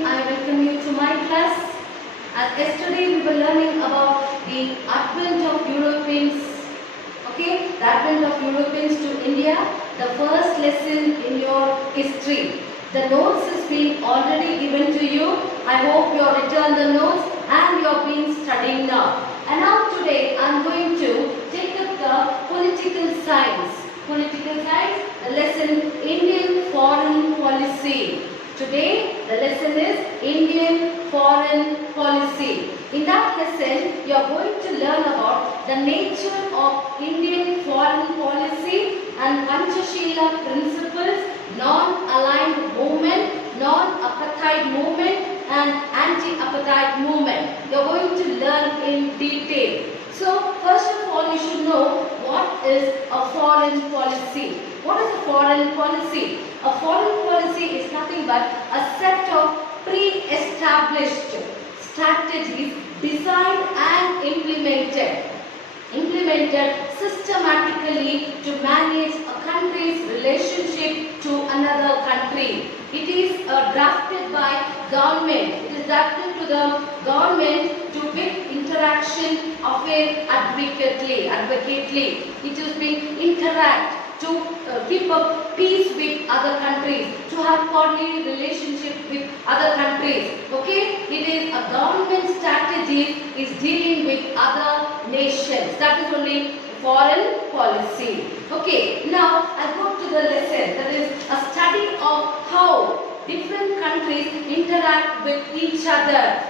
evening. I welcome you to my class. As yesterday we were learning about the advent of Europeans. Okay, the advent of Europeans to India. The first lesson in your history. The notes is being already given to you. I hope you have returned the notes and you have been studying now. And now today I am going to take up the political science. Political science, the lesson Indian foreign policy. Today the lesson is Indian foreign policy. In that lesson you are going to learn about the nature of Indian foreign policy and Panchashila principles, non-aligned movement, non-apartheid movement and anti-apartheid movement. You are going to learn in detail. So first of all you should know what is a foreign policy. What is a foreign policy? A foreign policy is nothing but a set of pre-established strategies designed and implemented systematically to manage a country's relationship to another country. It is drafted by government. It is drafted to the government to make interaction affair advocately. It is being interact to keep up peace with other countries, to have partly relationship with other countries. Okay, it is a government strategy is dealing with other nations. That is only foreign policy. Okay, now I go to the lesson. That is a study of how different countries interact with each other.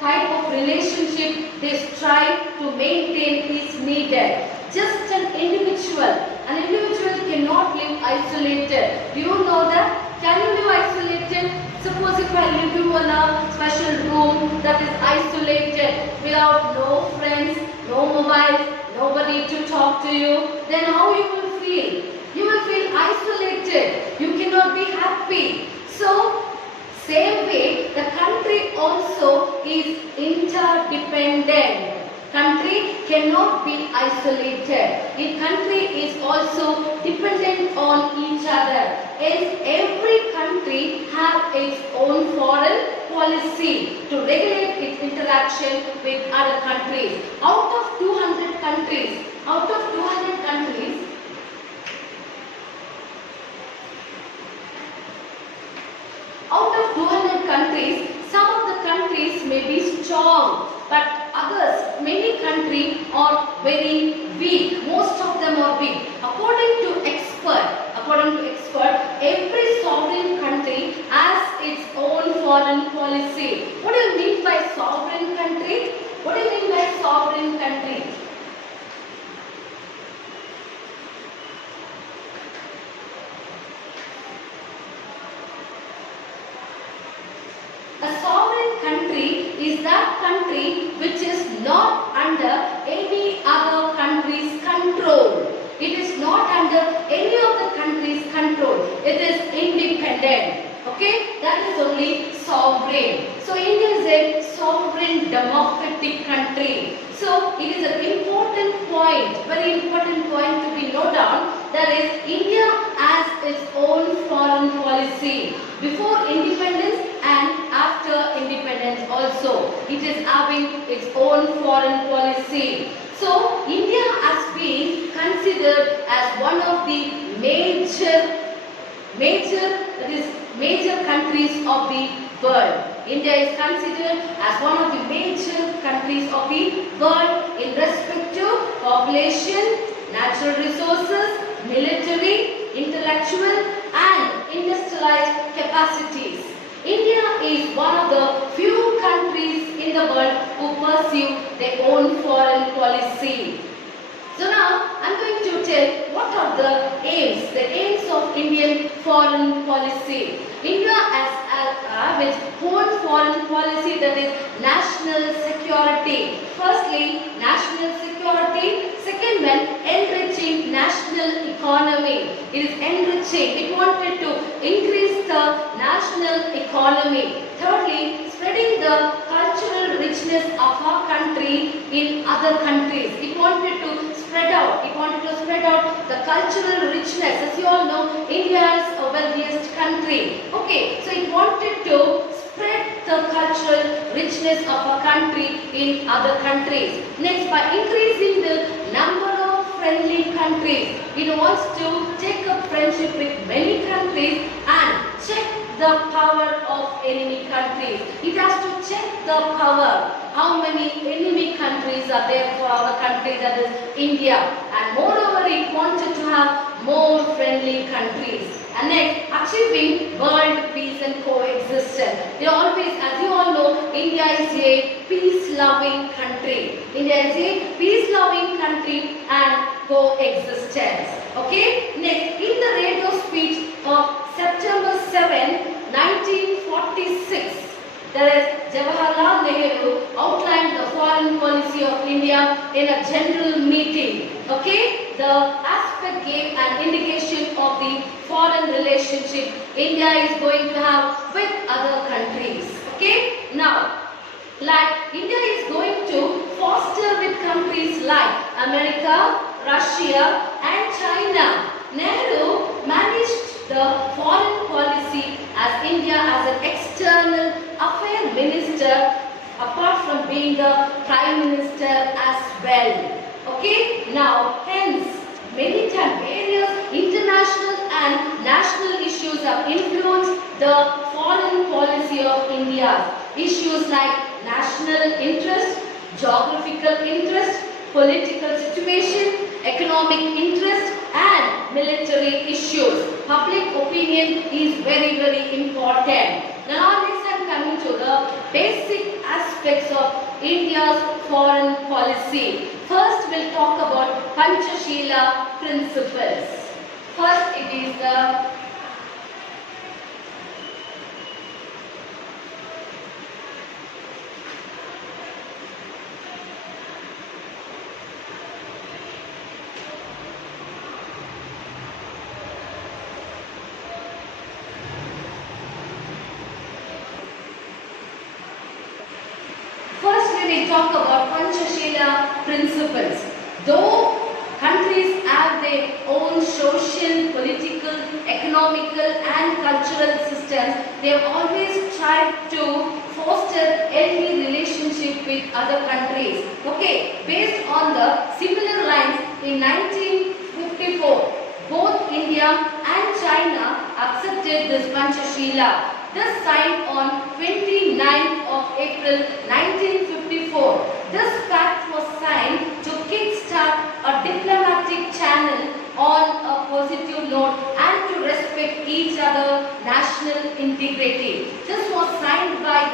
Type of relationship they strive to maintain is needed. Just an individual cannot live isolated. Do you know that? Can you live isolated? Suppose if I live you in a special room that is isolated without no friends, no mobile, nobody to talk to you, then how you will feel? You will feel isolated. You cannot be happy. So, same way, the country also is interdependent. Country cannot be isolated. A country is also dependent on each other. As every country have its own foreign policy to regulate its interaction with other countries. Out of 200 countries, some of the countries may be strong, but others, many countries are very weak. Most of them are weak. According to expert, every sovereign country has its own foreign policy. What do you mean by sovereign country? What do you mean by sovereign country? A sovereign country is that country which is not under any other country's control. It is not under any of the country's control. It is independent. Okay? That is only sovereign. So India is a sovereign democratic country. So it is an important point, very important point to be noted down. That is, India has its own foreign policy. Before independence and after independence also, it is having its own foreign policy. So India has been considered as one of the major countries of the world. India is considered as one of the major countries of the world in respect to population, natural resources, military, intellectual and industrialized capacities. India is one of the few countries in the world who pursue their own foreign policy. So now I am going to tell what are the aims of Indian foreign policy. India has its own foreign policy, that is national security. Firstly, national security. Second one, enriching national economy. It is enriching. It wanted to increase the national economy. Thirdly, spreading the cultural richness of our country in other countries. It wanted to spread out. It wanted to spread out the cultural richness. As you all know, India is a wealthiest country. Okay, so it images of a country in other countries. Next, by increasing the number of friendly countries, it wants to take up friendship with many countries and check the power of enemy countries. It has to check the power. How many enemy countries are there for our country, that is India. And moreover, it wanted to have more friendly countries. And next, achieving world peace and coexistence. They always, as you all know, India is a peace-loving country. India is a peace-loving country and coexistence. Okay? Next, in the radio speech of September 7, 1946, there is Jawaharlal Nehru outlined the foreign policy of India in a general meeting. Okay, the aspect gave an indication of the foreign relationship India is going to have with other countries. Okay, now, like India is going to foster with countries like America, Russia and China. Nehru managed the foreign policy as India as an external affairs minister, apart from being the prime minister as well. Okay, now hence many times various international and national issues have influenced the foreign policy of India. Issues like national interest, geographical interest, political situation, economic interest and military issues. Public opinion is very, very important. Now next I am coming to the basic aspects of India's foreign policy. First we'll talk about Panchashila principles. First it is the we talk about Panchashila principles. Though countries have their own social, political, economical and cultural systems, they have always tried to foster healthy relationship with other countries. Okay, based on the similar lines, in 1954, both India and China accepted this Panchashila. This signed on 29th of April 1954. This pact was signed to kickstart a diplomatic channel on a positive note and to respect each other's national integrity. This was signed by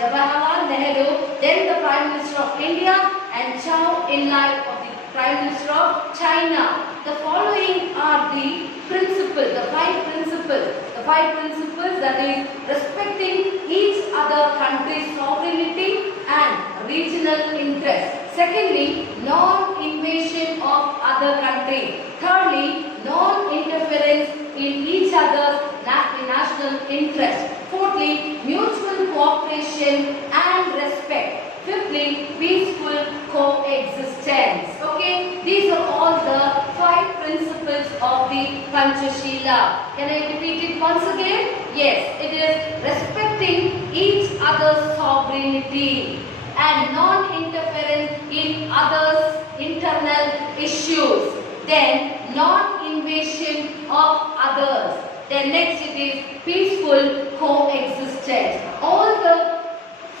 Jawaharlal Nehru, then the Prime Minister of India, and Zhou Enlai of the Prime Minister of China. The following are the principles, the five principles. The five principles, that is respecting each other country's sovereignty and regional interest. Secondly, non-invasion of other country. Thirdly, non-interference in each other's national interest. Fourthly, mutual cooperation and respect. Fifthly, peaceful coexistence. Okay, these are all the five principles of the Panchashila. Can I repeat it once again? Yes, it is respecting each other's sovereignty and non-interference in others' internal issues. Then non-invasion of others. Then next it is peaceful coexistence. All the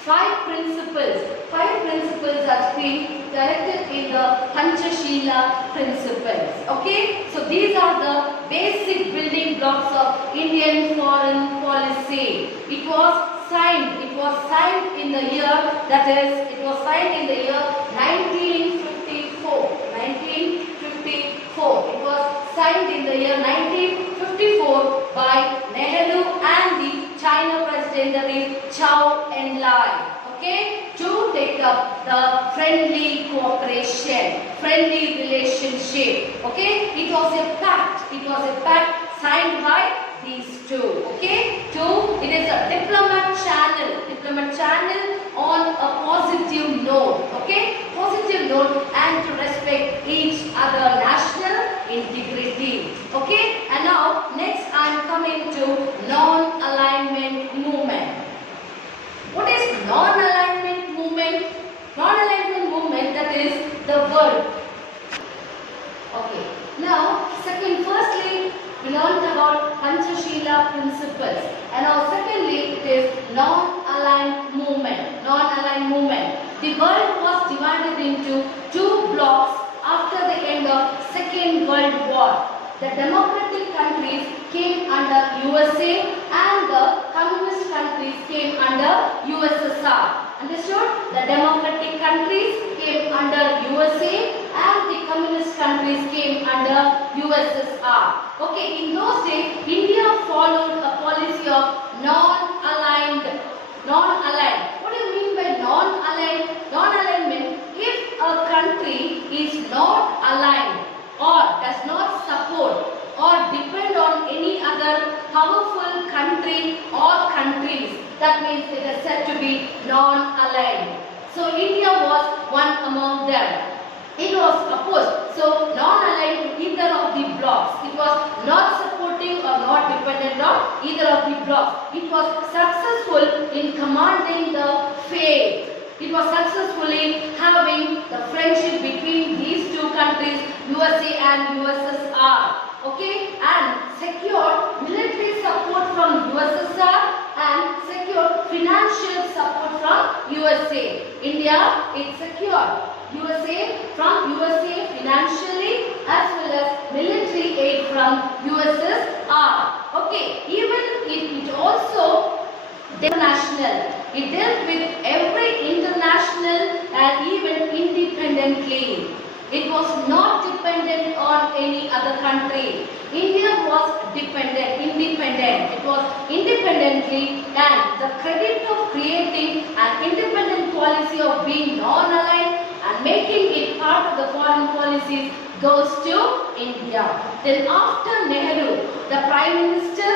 five principles have been directed in the Panchashila principles. Okay, so these are the basic building blocks of Indian foreign policy. It was signed in the year, that is, it was signed in the year 1954. 1954. It was signed in the year 1954 by Nehru and the China president, that is Zhou Enlai. Okay, to take up the friendly cooperation, friendly relationship. Okay, it was a pact signed by these two. Okay, it is a diplomat channel on a positive note. Okay, positive note and to respect each other national integrity. Okay, and now next I am coming to non-alignment movement. What is non-alignment principles. And now secondly, it is non-aligned movement. Non-aligned movement. The world was divided into two blocks after the end of Second World War. The democratic countries came under USA and the communist countries came under USSR. Understood? The democratic countries came under USA and the communist countries came under USSR. Okay, in those days, India followed a policy of non-aligned. Non-aligned. What do you mean by non-aligned? Non-alignment, if a country is not aligned or does not support or depend on any other powerful country or countries, that means it is said to be non-aligned. So India was one among them. It was opposed, so non-aligned to either of the blocks. It was not supporting or not dependent on either of the blocks. It was successful in commanding the faith. It was successfully having the friendship between these two countries, USA and USSR. Okay, and secured military support from USSR and secured financial support from USA. India, it secured from USA financially as well as military aid from USSR. Okay, even it also international. It dealt with every international and even independently. It was not dependent on any other country. India was independent. It was independently, and the credit of creating an independent policy of being non-aligned and making it part of the foreign policies goes to India. Then after Nehru, the Prime Minister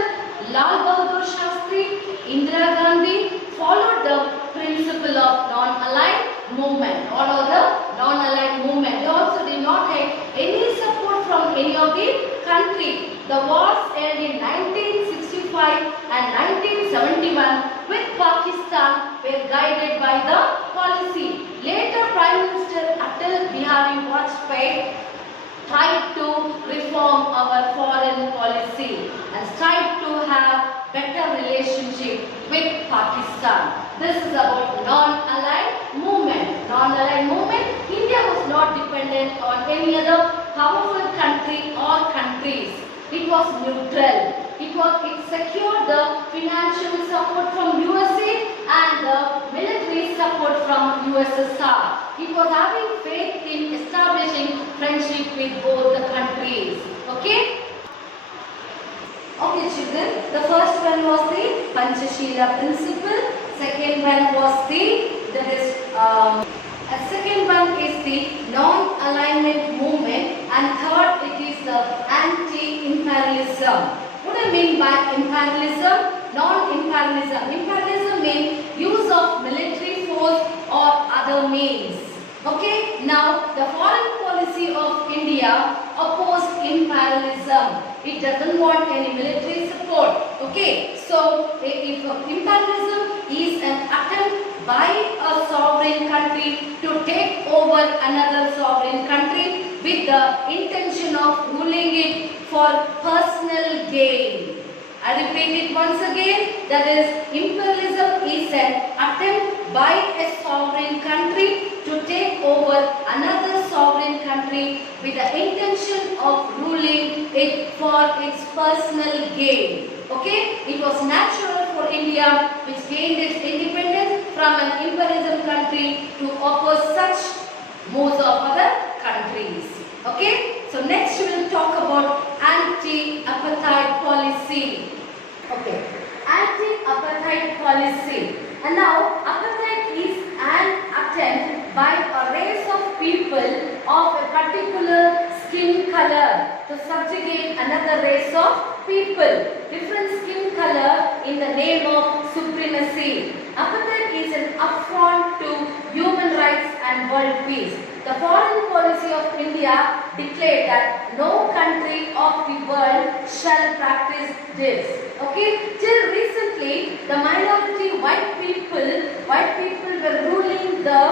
Lal Bahadur Shastri, Indira Gandhi followed the principle of non-aligned movement. Followed the non-aligned movement. They also did not have any support from any of the country. The wars ended in 1965 and 1971 with Pakistan were guided by the policy. Later Prime Minister Atal Bihari Vajpayee tried to reform our foreign policy and tried to have better relationship with Pakistan. This is about non-aligned movement. Non-aligned movement, India was not dependent on any other powerful country or countries. It was neutral. It secured the financial support from USA and the military support from USSR. It was having faith in establishing friendship with both the countries. Okay? Okay children, the first one was the Panchashila principle. Second one was second one is the non-alignment movement, and third it is the anti-imperialism. What do I mean by imperialism? Non-imperialism. Imperialism means use of military force or other means. Okay, now the foreign policy of India opposed imperialism. It doesn't want any military support. Okay, so if imperialism is an attempt by a sovereign country to take over another sovereign country with the intention of ruling it for personal gain. I repeat it once again, that is, imperialism is an attempt by a sovereign country to take over another sovereign country with the intention of ruling it for its personal gain. Okay, it was natural for India, which gained its independence from an imperialism country, to oppose such moves of other countries. Okay, so next we will talk about anti-apartheid policy. Okay, anti-apartheid policy. And now, apartheid is an attempt by a race of people of a particular skin color to subjugate another race of people. Different skin color in the name of supremacy. Apartheid is an affront to human rights and world peace. The foreign policy of India declared that no country of the world shall practice this. Okay, till recently the minority white people were ruling the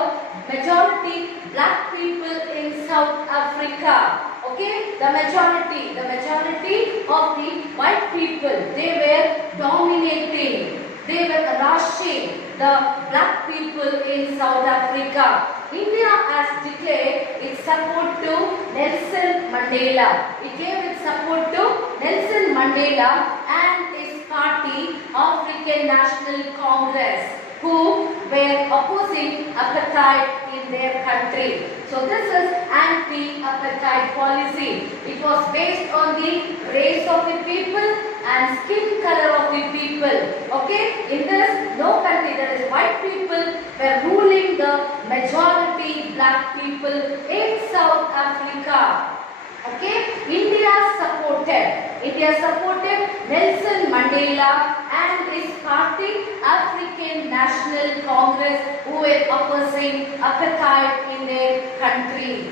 majority black people in South Africa. Okay, the majority of the white people, they were dominating, they were rushing the black people in South Africa. India has declared its support to Nelson Mandela. It gave its support to Nelson Mandela and his party, African National Congress, who were opposing apartheid in their country. So this is anti-apartheid policy. It was based on the race of the people and skin color of the people. Okay, in this no country, that is white people were ruling the majority black people in South Africa. Okay, India supported Nelson Mandela and his party, African National Congress, who were opposing apartheid in their country.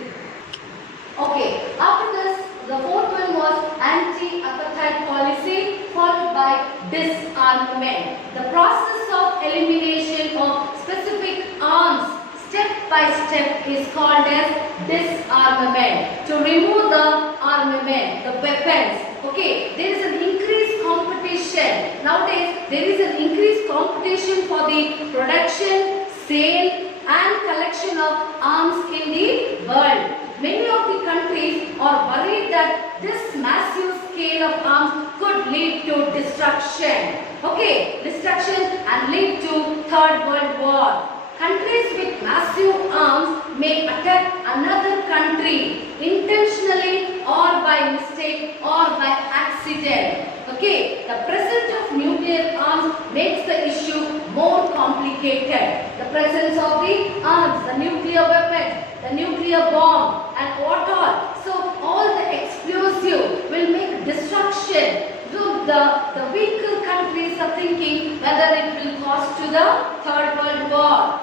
Okay, after this, the fourth one was anti-apartheid policy followed by disarmament. The process of elimination of specific arms step by step is called as disarmament. To remove the armament, the weapons. Okay, there is an increased competition. Nowadays, there is an increased competition for the production, sale and collection of arms in the world. Many of the countries are worried that this massive scale of arms could lead to destruction. Okay, destruction and lead to Third World War. Countries with massive arms may attack another country intentionally or by mistake or by accident. Okay, the presence of nuclear arms makes the issue more complicated. The presence of the arms, the nuclear weapon, the nuclear bomb and what all. So all the explosive will make destruction. So the weaker countries are thinking whether it will cause to the Third World War.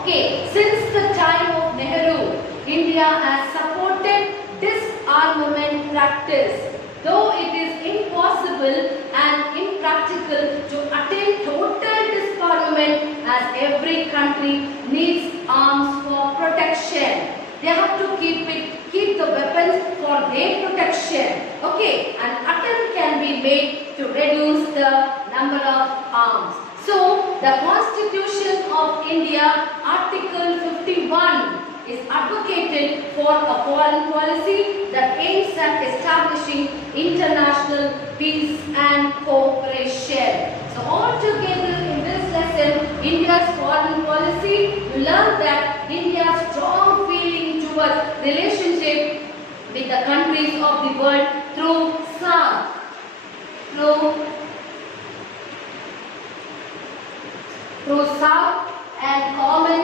Okay, since the time of Nehru, India has supported disarmament practice. Though it is impossible and impractical to attain total disarmament, as every country needs arms for protection. They have to keep the weapons for their protection. Okay, an attempt can be made to reduce the number of arms. So, the Constitution of India, Article 51, is advocated for a foreign policy that aims at establishing international peace and cooperation. So, altogether in this lesson, India's foreign policy, you learn that India's strong feeling towards relationship with the countries of the world through South and common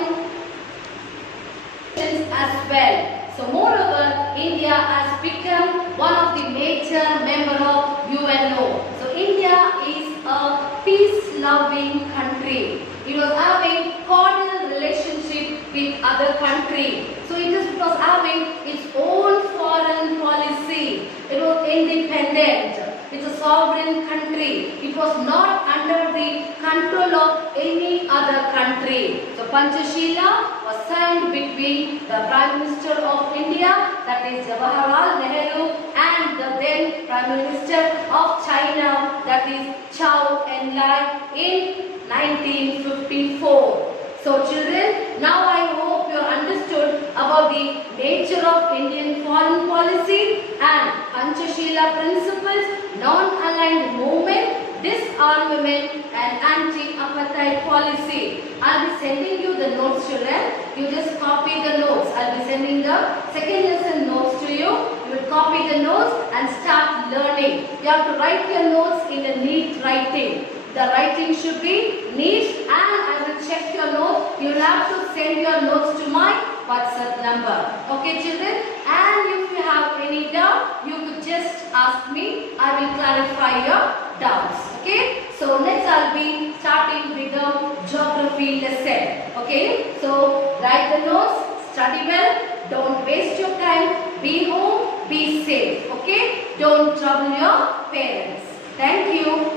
as well. So moreover, India has become one of the major member of UNO. So India is a peace-loving country. It was having cordial relationship with other country. So it was having its own foreign policy. It was independent. It's a sovereign country. It was not under the control of any other country. So Panchashila was signed between the Prime Minister of India, that is Jawaharlal Nehru, and the then Prime Minister of China, that is Zhou Enlai, in 1954. So children, now I hope you understood about the nature of Indian foreign policy and Panchashila principles, non-aligned movement, disarmament and anti-apartheid policy. I will be sending you the notes, children. You just copy the notes. I will be sending the second lesson notes to you. You will copy the notes and start learning. You have to write your notes in a neat writing. The writing should be neat, and I will check your notes. You will have to send your notes to my WhatsApp number. Okay children? And if you have any doubt, you could just ask me. I will clarify your doubts. Okay? So next I will be starting with the geography lesson. Okay? So write the notes, study well, don't waste your time, be home, be safe. Okay? Don't trouble your parents. Thank you.